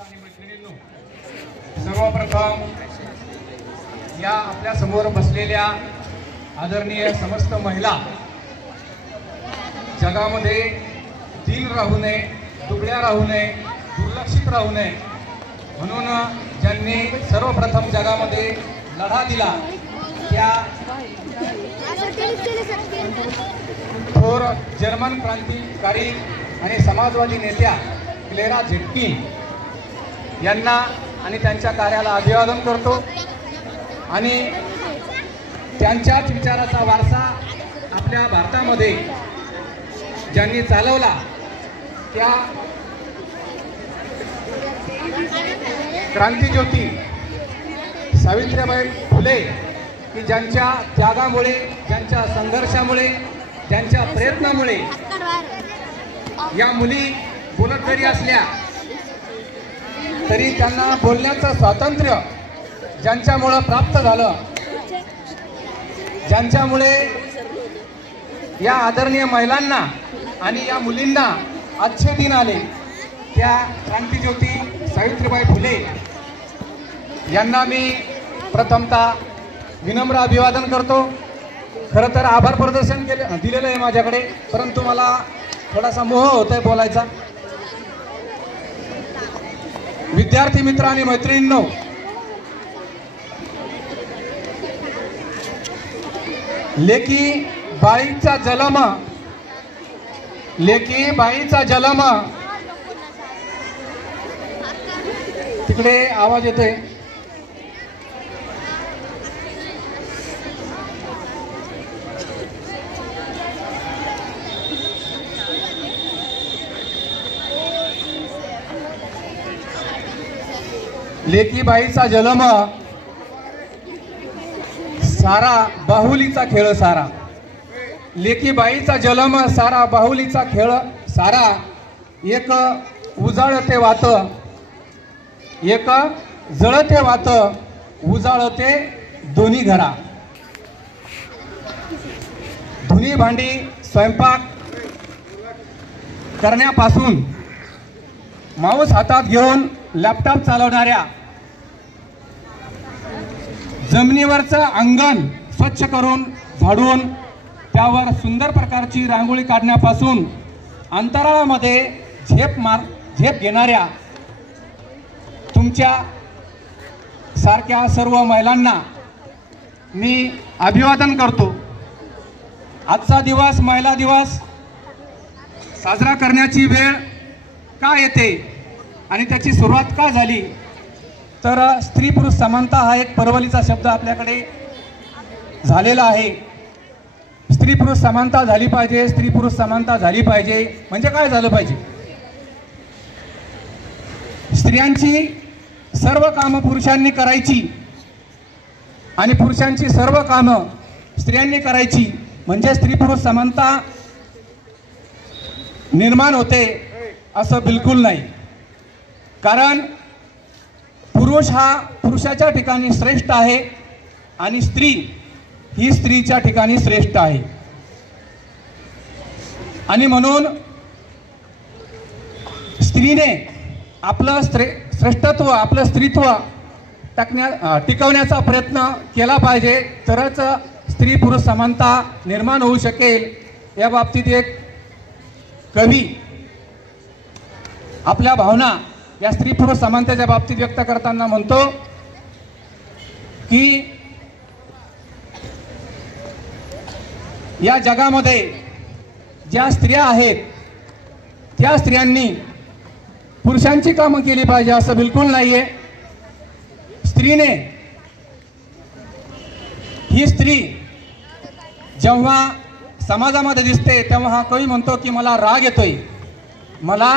आणि मैत्रिणींनो, सर्वप्रथम या आपल्या समोर बसलेल्या आदरणीय समस्त महिला जगामध्ये दीन राहू नये, दुबळ्या राहू नये, दुर्लक्षित राहू नये म्हणून ज्यांनी सर्वप्रथम जगामध्ये लढा दिला त्या थोर जर्मन क्रांतिकारी आणि समाजवादी नेत्या क्लेरा झेटकिन यांना आणि त्यांच्या कार्याला अभिवादन करतो आणि त्यांच्याच विचाराचा वारसा आपल्या भारतामध्ये ज्यांनी चालवला त्या क्रांतिज्योती सावित्रीबाई फुले की ज्यांच्या त्यागामुळे, ज्यांच्या संघर्षामुळे, त्यांच्या प्रयत्नामुळे या मुली बोलत जरी असल्या तरी त्यांना बोलण्याचं स्वातंत्र्य ज्यांच्यामुळं प्राप्त झालं, ज्यांच्यामुळे या आदरणीय महिलांना आणि या मुलींना अच्छे दिन आले, त्या क्रांतिज्योती सावित्रीबाई फुले यांना मी प्रथमतः विनम्र अभिवादन करतो। खरं तर आभार प्रदर्शन दिलेलं आहे माझ्याकडे, परंतु मला थोडासा मोह होतोय बोलायचा। विद्यार्थी मित्र आणि मैत्रिणींनो, लेकी बाईचा जन्म तिकडे आवाज येतोय। लेकीबाईचा जन्म सारा बाहुलीचा खेळ सारा, लेकीबाईचा जन्म सारा बाहुलीचा खेळ सारा, एक उजाळते वात, एक जळते वात, उजाळते दोन्ही घरा। धुनी भांडी स्वयंपाक करण्यापासून माऊस हातात घेऊन लॅपटॉप चालवणाऱ्या, जमिनीवरचं अंगण स्वच्छ करून झाडून त्यावर सुंदर प्रकारची रांगोळी काढण्यापासून अंतराळामध्ये झेप घेणाऱ्या तुमच्या सारख्या सर्व महिलांना मी अभिवादन करतो। आजचा दिवस महिला दिवस साजरा करण्याची वेळ का येते आणि त्याची सुरुवात का झाली, तर स्त्री पुरुष समानता हा एक परवलीचा शब्द आपल्याकडे झालेला आहे। स्त्री पुरुष समानता झाली पाहिजे, स्त्री पुरुष समानता झाली पाहिजे म्हणजे काय झालं पाहिजे? स्त्रियांची सर्व कामं पुरुषांनी करायची आणि पुरुषांची सर्व कामं स्त्रियांनी करायची म्हणजे स्त्री पुरुष समानता निर्माण होते असं बिलकुल नाही। कारण पुरुष हा पुरुषाच्या ठिकाणी श्रेष्ठ आहे आणि स्त्री ही स्त्रीच्या ठिकाणी श्रेष्ठ आहे आणि म्हणून स्त्रीने आपलं श्रेष्ठत्व, आपलं स्त्रीत्व टिकवण्याचा प्रयत्न केला पाहिजे, तरच स्त्री पुरुष समानता निर्माण होऊ शकेल। या बाबतीत एक कवी आपल्या भावना या स्त्री पुरुष समानतेच्या बाबतीत व्यक्त करताना म्हणतो की या जगामध्ये ज्या स्त्रिया आहेत त्या स्त्रियांनी पुरुषांची कामं केली पाहिजे असं बिलकुल नाहीये। स्त्रीने, ही स्त्री जेव्हा समाजामध्ये दिसते तेव्हा हा कवी म्हणतो की मला राग येतोय, मला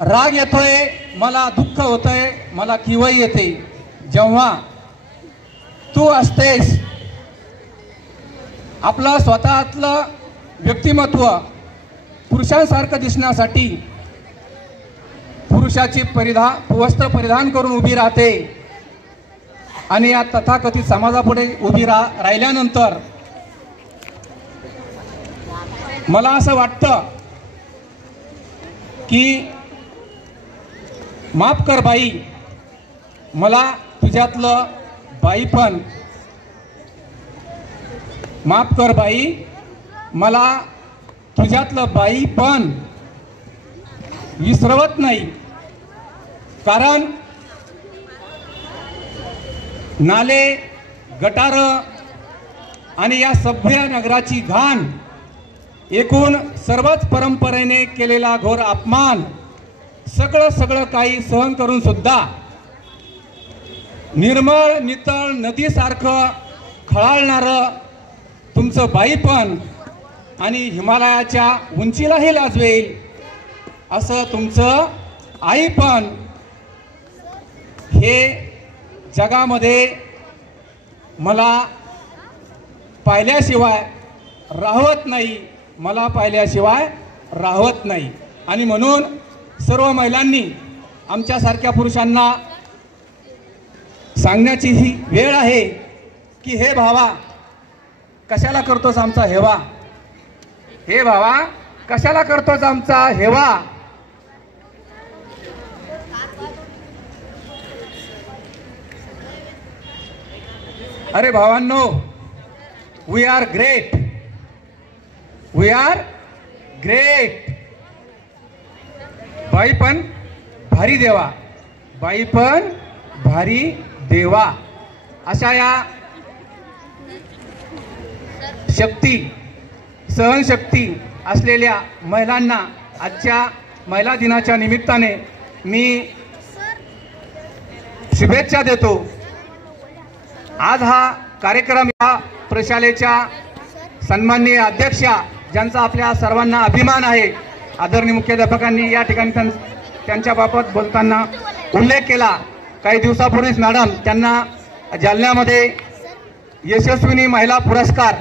राग येतोय, मला दुःख होतंय, मला किवई येते जेव्हा तू असतेस। आपलं स्वतःतलं व्यक्तिमत्व पुरुषांसारखं दिसण्यासाठी पुरुषाची वस्त्र परिधान करून उभी राहते आणि या तथाकथित समाजापुढे उभी राहिल्यानंतर मला असं वाटतं की माफ कर बाई मला तुझ्यातलं बाईपण, माफ कर बाई मला तुझ्यातलं बाईपण विसरवत नाही. कारण नाले गटार आणि या सभ्य नगराची घाण, एकूण सर्वच परंपरेने केलेला घोर अपमान, सगळं काही सहन करून सुद्धा निर्मळ नितळ नदीसारखं खळाळणारं तुमचं बाईपण आणि हिमालयाच्या उंचीलाही लाजवेल असं तुमचं आईपण, हे जगामध्ये मला पाहिल्याशिवाय राहत नाही, मला पाहिल्याशिवाय राहत नाही. आणि म्हणून सर्व महिलांनी आमच्यासारख्या पुरुषांना सांगण्याची ही वेळ आहे की हे भावा कशाला करतोस आमचा हेवा, हे भावा कशाला करतोस आमचा हेवा. अरे भावांनो, we are great, we are great. बाईपण भारी देवा, बाईपण भारी देवा. अशा या शक्ती, सहनशक्ती असलेल्या महिलांना आजच्या महिला दिनाच्या निमित्ताने मी शुभेच्छा देतो. आज हा कार्यक्रम या प्रशालेच्या सन्माननीय अध्यक्षा, ज्यांचा आपल्या सर्वांना अभिमान आहे, आदरणीय मुख्याध्यापकांनी या ठिकाणी त्यांच्याबाबत बोलताना उल्लेख केला. काही दिवसापूर्वीच मॅडम त्यांना जालन्यामध्ये यशस्विनी महिला पुरस्कार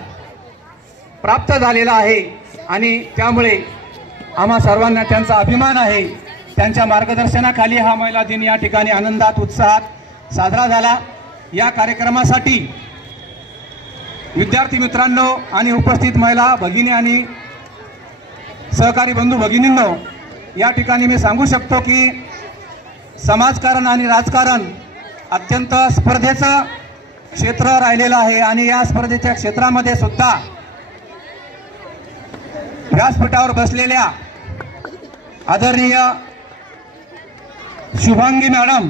प्राप्त झालेला आहे आणि त्यामुळे आम्हा सर्वांना त्यांचा अभिमान आहे. त्यांच्या मार्गदर्शनाखाली हा महिला दिन या ठिकाणी आनंदात उत्साहात साजरा झाला. या कार्यक्रमासाठी विद्यार्थी मित्रांनो आणि उपस्थित महिला भगिनी आणि सहकारी बंधू भगिनींनो, या ठिकाणी मी सांगू शकतो की समाजकारण आणि राजकारण अत्यंत स्पर्धेचं क्षेत्र राहिलेलं आहे आणि या स्पर्धेच्या क्षेत्रामध्ये सुद्धा व्यासपीठावर बसलेल्या आदरणीय शुभांगी मॅडम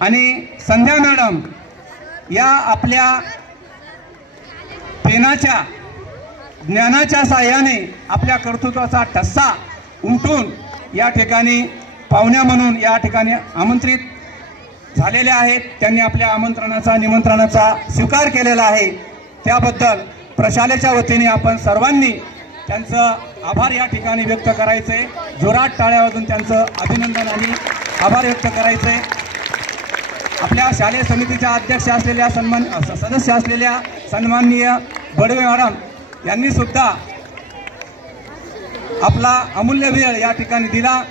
आणि संध्या मॅडम या आपल्या पेनाच्या ज्ञानाच्या साह्याने आपल्या कर्तृत्वाचा ठसा उमटून या ठिकाणी पाहुण्या म्हणून या ठिकाणी आमंत्रित झालेले आहेत. त्यांनी आपल्या निमंत्रणाचा स्वीकार केलेला आहे. त्याबद्दल प्रशालेच्या वतीने आपण सर्वांनी त्यांचं आभार या ठिकाणी व्यक्त करायचे. जोरात टाळ्या वाजून त्यांचं अभिनंदन आणि आभार व्यक्त करायचे. आपल्या शालेय समितीच्या अध्यक्ष असलेल्या सदस्य असलेल्या सन्माननीय बडवे मॅडम यांनी सुद्धा आपला अमूल्य वेळ या ठिकाणी दिला.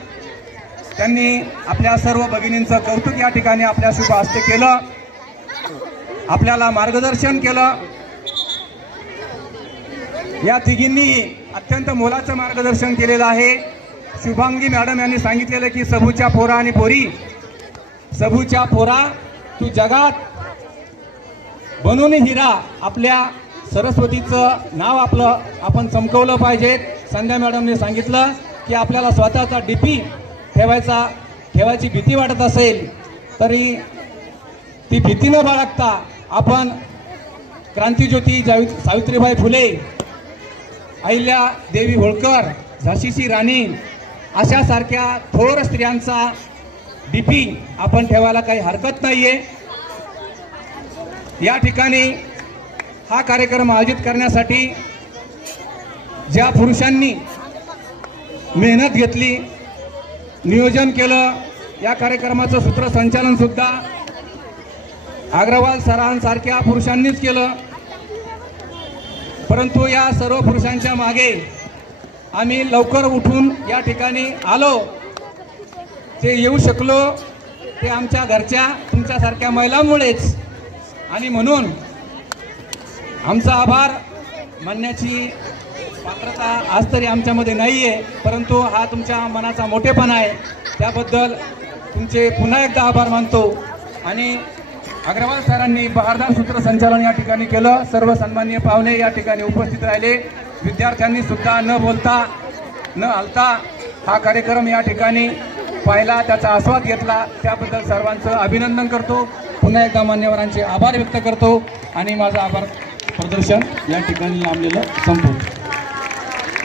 त्यांनी आपल्या सर्व भगिनींचं कौतुक या ठिकाणी आपल्या शुभ हस्ते केलं, आपल्याला मार्गदर्शन केलं. या तिघींनी अत्यंत मोलाचं मार्गदर्शन केलेलं आहे. शुभांगी मॅडम यांनी सांगितलेलं की सबूच्या पोरा आणि पोरी, सबूच्या पोरा तू जगात बनून हिरा, आपल्या सरस्वतीचं नाव आपलं आपण चमकवलं पाहिजे. संध्या मॅडमने सांगितलं की आपल्याला स्वतःचा डीपी ठेवायची भीती वाटत असेल तरी ती भीती न बाळगता आपण क्रांतिज्योती सावित्रीबाई फुले, अहिल्या देवी होळकर, झाशीची राणी अशा सारख्या थोर स्त्रियांचा डीपी आपण ठेवायला काही हरकत नाहीये. या ठिकाणी हा कार्यक्रम आयोजित करण्यासाठी ज्या पुरुषांनी मेहनत घेतली, नियोजन केलं, या कार्यक्रमाचं सूत्रसंचालन सुद्धा अग्रवाल सरांसारख्या पुरुषांनीच केलं. परंतु या सर्व पुरुषांच्या मागे आम्ही लवकर उठून या ठिकाणी आलो, ते येऊ शकलो ते आमच्या घरच्या तुमच्यासारख्या महिलांमुळेच. आणि म्हणून आमचा आभार मानण्याची पात्रता आज तरी आमच्यामध्ये नाही आहे, परंतु हा तुमच्या मनाचा मोठेपणा आहे, त्याबद्दल तुमचे पुन्हा एकदा आभार मानतो। आणि अग्रवाल सरांनी बहारदार सूत्रसंचालन या ठिकाणी केलं। सर्व सन्माननीय पाहुणे या ठिकाणी उपस्थित राहिले। विद्यार्थ्यांनी सुद्धा न बोलता न हलता हा कार्यक्रम या ठिकाणी पाहिला, त्याचा आस्वाद घेतला, त्याबद्दल सर्वांचं अभिनंदन करतो। पुन्हा एकदा मान्यवरांचे आभार व्यक्त करतो आणि माझं आभार प्रदर्शन या ठिकाणी लांबलेलं संपवतो।